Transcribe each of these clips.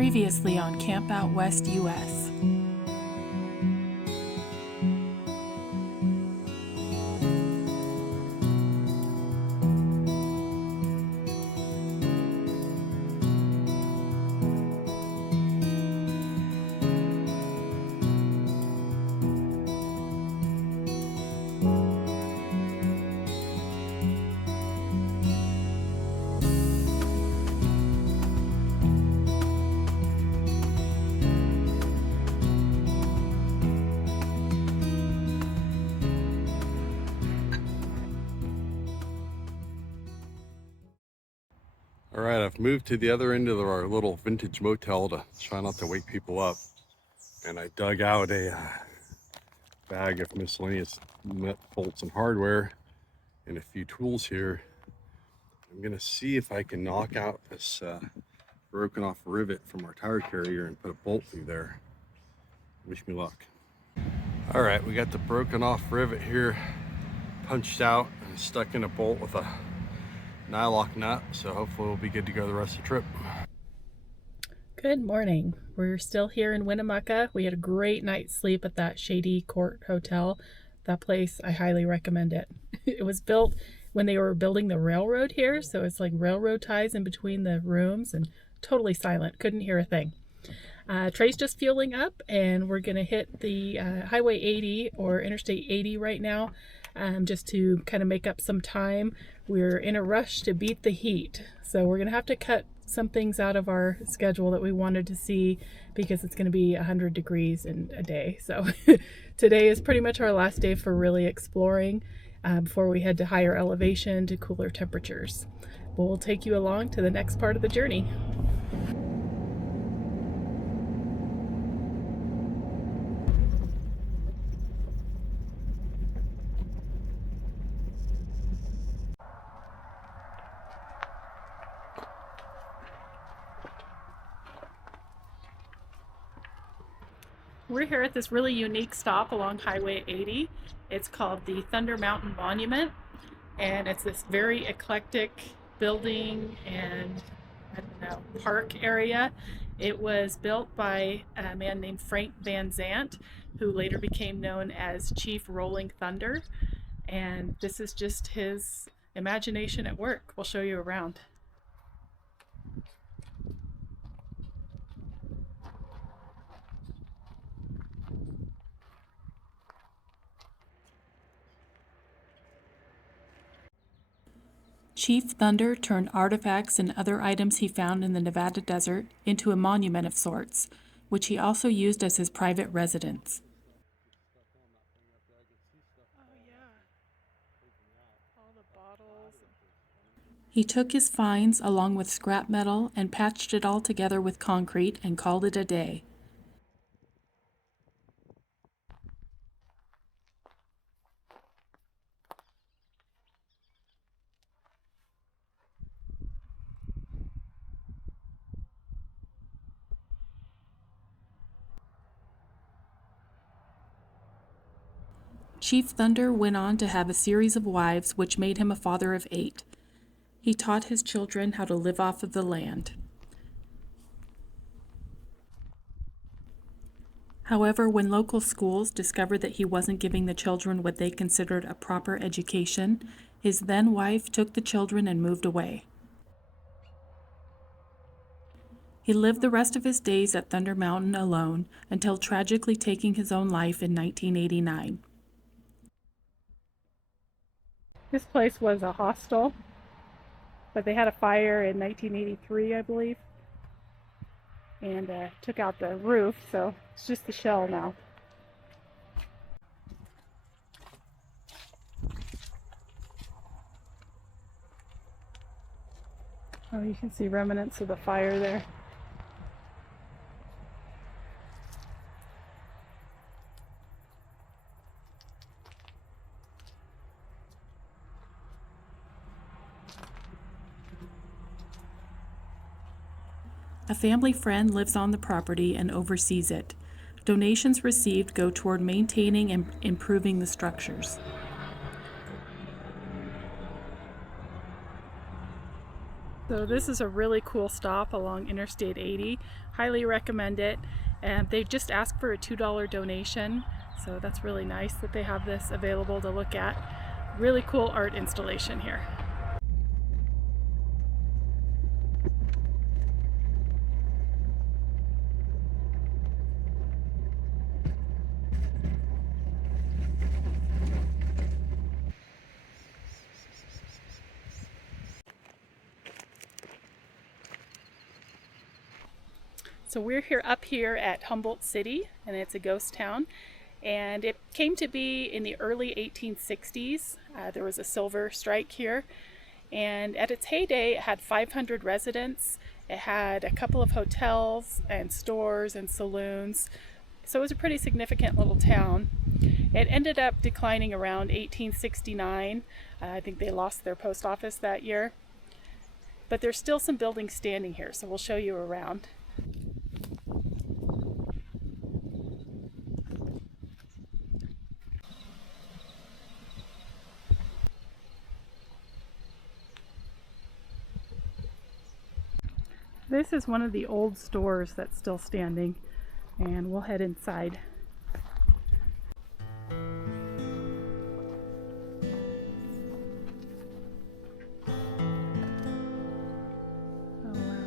Previously on Camp Out West US. All right, I've moved to the other end of our little vintage motel to try not to wake people up. And I dug out a bag of miscellaneous nut bolts and hardware and a few tools here. I'm gonna see if I can knock out this broken off rivet from our tire carrier and put a bolt through there. Wish me luck. All right, we got the broken off rivet here punched out and stuck in a bolt with a nylock nut, so hopefully we'll be good to go the rest of the trip. Good morning. We're still here in Winnemucca. We had a great night's sleep at that Shady Court Hotel. That place, I highly recommend it. It was built when they were building the railroad here, so it's like railroad ties in between the rooms and totally silent. Couldn't hear a thing. Trey's just fueling up, and we're going to hit the Highway 80 or Interstate 80 right now, just to kind of make up some time. We're in a rush to beat the heat, so we're going to have to cut some things out of our schedule that we wanted to see because it's going to be 100 degrees in a day. So today is pretty much our last day for really exploring before we head to higher elevation to cooler temperatures. But we'll take you along to the next part of the journey. We're here at this really unique stop along Highway 80. It's called the Thunder Mountain Monument, and it's this very eclectic building and park area. It was built by a man named Frank Van Zant, who later became known as Chief Rolling Thunder, and this is just his imagination at work. We'll show you around. Chief Thunder turned artifacts and other items he found in the Nevada desert into a monument of sorts, which he also used as his private residence. He took his finds along with scrap metal and patched it all together with concrete and called it a day. Chief Thunder went on to have a series of wives, which made him a father of 8. He taught his children how to live off of the land. However, when local schools discovered that he wasn't giving the children what they considered a proper education, his then wife took the children and moved away. He lived the rest of his days at Thunder Mountain alone until tragically taking his own life in 1989. This place was a hostel, but they had a fire in 1983, I believe, and took out the roof, so it's just the shell now. Oh, you can see remnants of the fire there. A family friend lives on the property and oversees it. Donations received go toward maintaining and improving the structures. So this is a really cool stop along Interstate 80. Highly recommend it. And they just asked for a $2 donation, so that's really nice that they have this available to look at. Really cool art installation here. So we're up here at Humboldt City, and it's a ghost town. And it came to be in the early 1860s. There was a silver strike here. And at its heyday, it had 500 residents. It had a couple of hotels and stores and saloons. So it was a pretty significant little town. It ended up declining around 1869. I think they lost their post office that year. But there's still some buildings standing here, so we'll show you around. This is one of the old stores that's still standing, and we'll head inside. Oh, wow.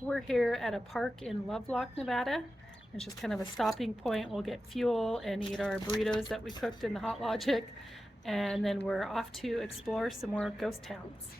We're here at a park in Lovelock, Nevada. It's just kind of a stopping point. We'll get fuel and eat our burritos that we cooked in the Hot Logic, and then we're off to explore some more ghost towns.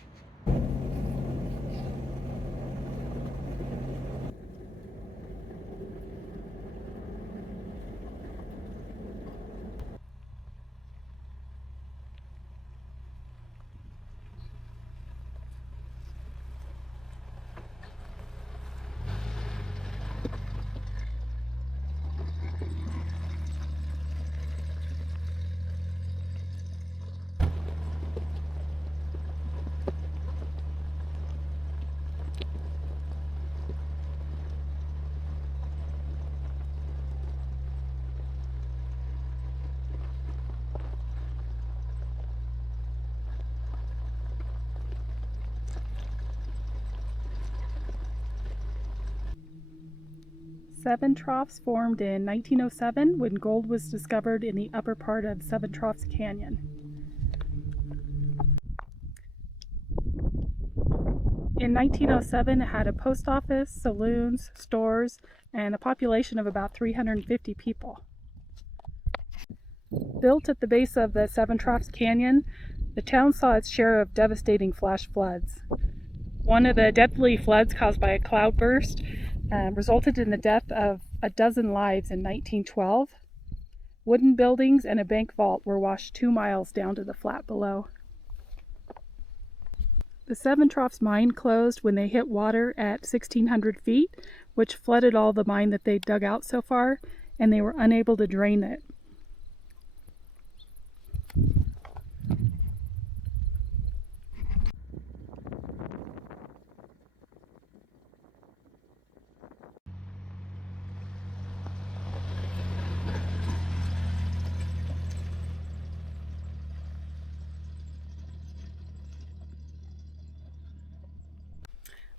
Seven Troughs formed in 1907 when gold was discovered in the upper part of Seven Troughs Canyon. In 1907, it had a post office, saloons, stores, and a population of about 350 people. Built at the base of the Seven Troughs Canyon, the town saw its share of devastating flash floods. One of the deadly floods caused by a cloudburst resulted in the death of a dozen lives in 1912. Wooden buildings and a bank vault were washed 2 miles down to the flat below. The Seven Troughs mine closed when they hit water at 1,600 feet, which flooded all the mine that they dug out so far, and they were unable to drain it.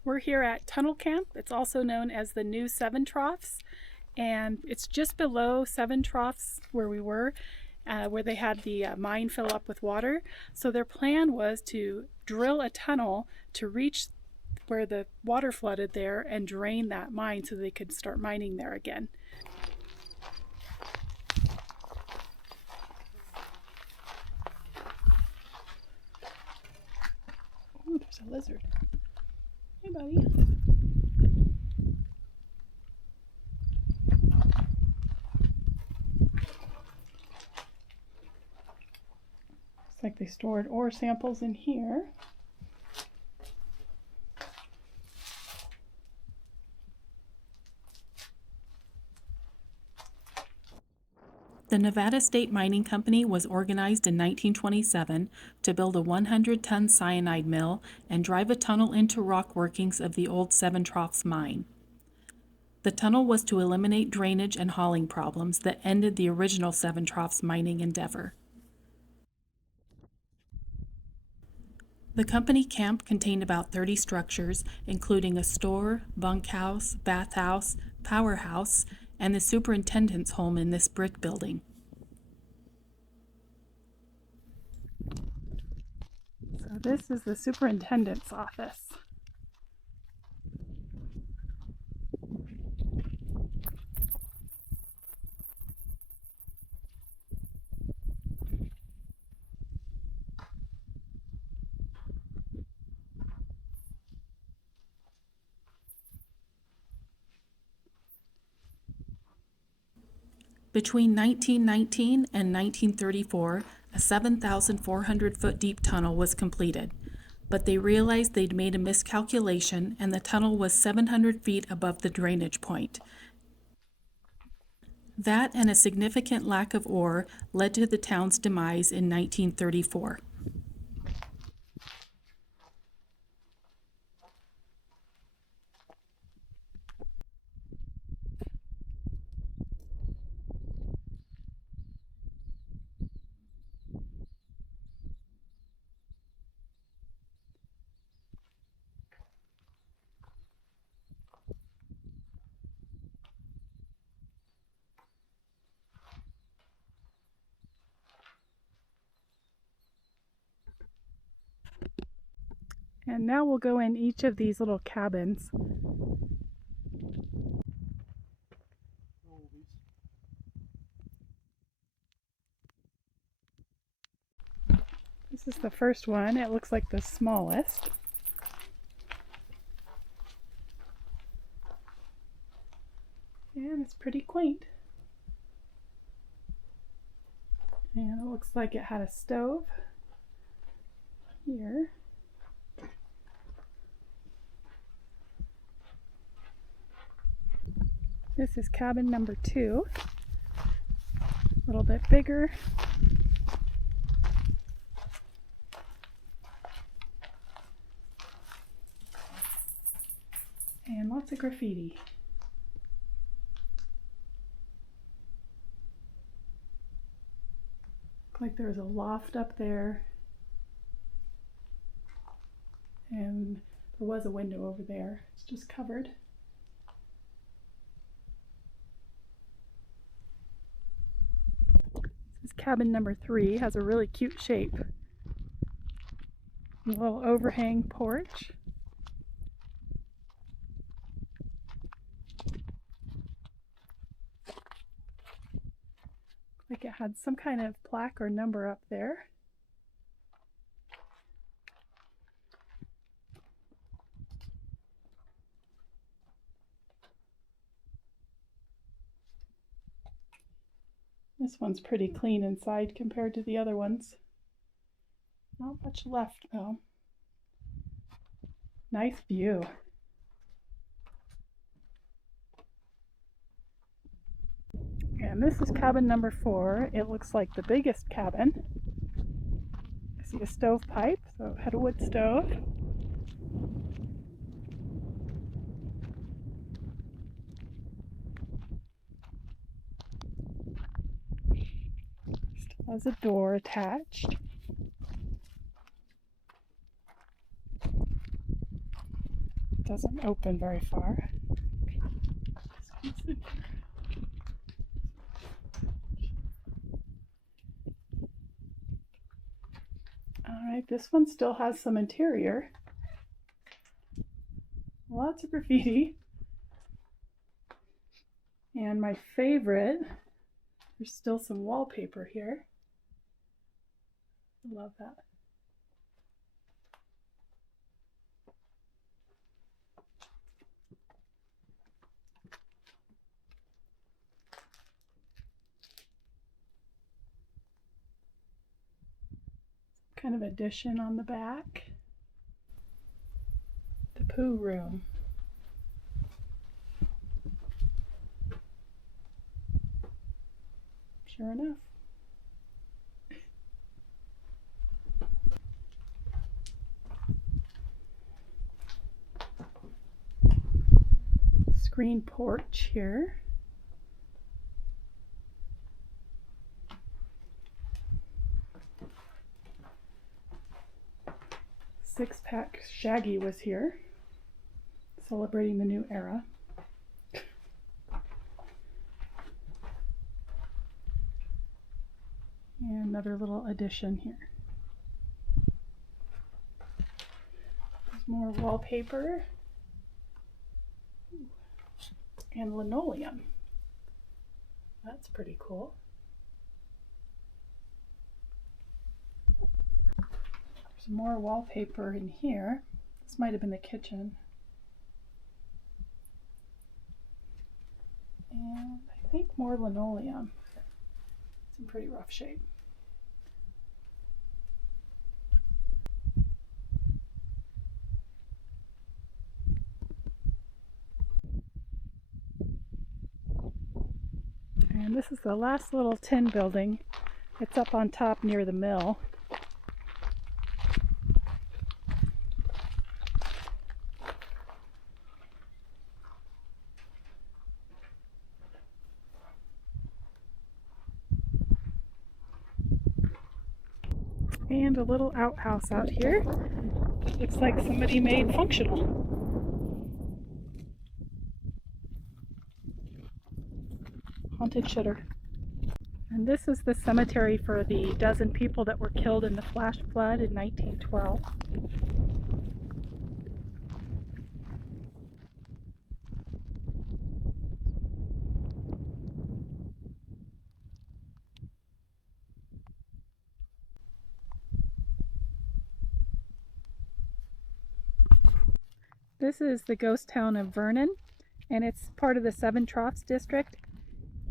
We're here at Tunnel Camp. It's also known as the new Seven Troughs, and it's just below Seven Troughs where we were, where they had the mine fill up with water. So their plan was to drill a tunnel to reach where the water flooded there and drain that mine so they could start mining there again. Oh, there's a lizard. Hey, buddy. Looks like they stored ore samples in here. The Nevada State Mining Company was organized in 1927 to build a 100-ton cyanide mill and drive a tunnel into rock workings of the old Seven Troughs mine. The tunnel was to eliminate drainage and hauling problems that ended the original Seven Troughs mining endeavor. The company camp contained about 30 structures, including a store, bunkhouse, bathhouse, powerhouse, and the superintendent's home in this brick building. So this is the superintendent's office. Between 1919 and 1934, a 7,400-foot deep tunnel was completed, but they realized they'd made a miscalculation and the tunnel was 700 feet above the drainage point. That and a significant lack of ore led to the town's demise in 1934. And now we'll go in each of these little cabins. This is the first one. It looks like the smallest. And it's pretty quaint. And it looks like it had a stove here. This is cabin number 2. A little bit bigger. And lots of graffiti. Looks like there's a loft up there. And there was a window over there. It's just covered. Cabin number 3 has a really cute shape. A little overhang porch. Like it had some kind of plaque or number up there. This one's pretty clean inside compared to the other ones. Not much left though. Nice view. And this is cabin number 4. It looks like the biggest cabin. I see a stovepipe, so it had a wood stove. Still has a door attached. Doesn't open very far. Alright, this one still has some interior. Lots of graffiti. And my favorite, there's still some wallpaper here. I love that. Kind of addition on the back. The poo room. Sure enough. Screen porch here. Six-pack Shaggy was here, celebrating the new era. And another little addition here. There's more wallpaper and linoleum. That's pretty cool. There's more wallpaper in here. This might have been the kitchen. And I think more linoleum. It's in pretty rough shape. And this is the last little tin building. It's up on top near the mill. And a little outhouse out here. Looks like somebody made functional. Haunted shitter. And this is the cemetery for the dozen people that were killed in the flash flood in 1912. This is the ghost town of Vernon, and it's part of the Seven Troughs district.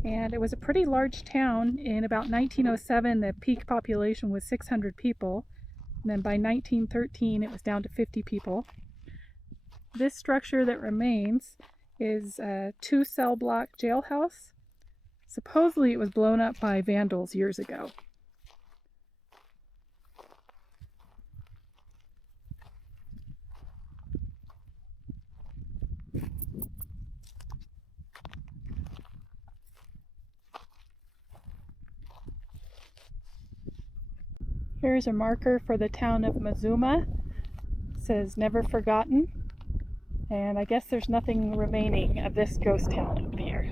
And it was a pretty large town. In about 1907, the peak population was 600 people. And then by 1913, it was down to 50 people. This structure that remains is a 2-cell block jailhouse. Supposedly it was blown up by vandals years ago. Here's a marker for the town of Mazuma. It says never forgotten. And I guess there's nothing remaining of this ghost town up here.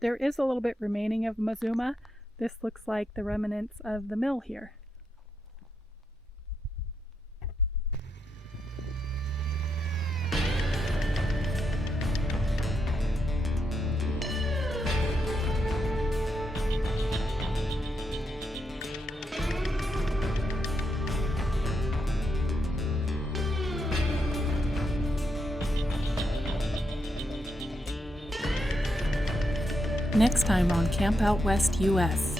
There is a little bit remaining of Mazuma. This looks like the remnants of the mill here. Next time on Camp Out West US.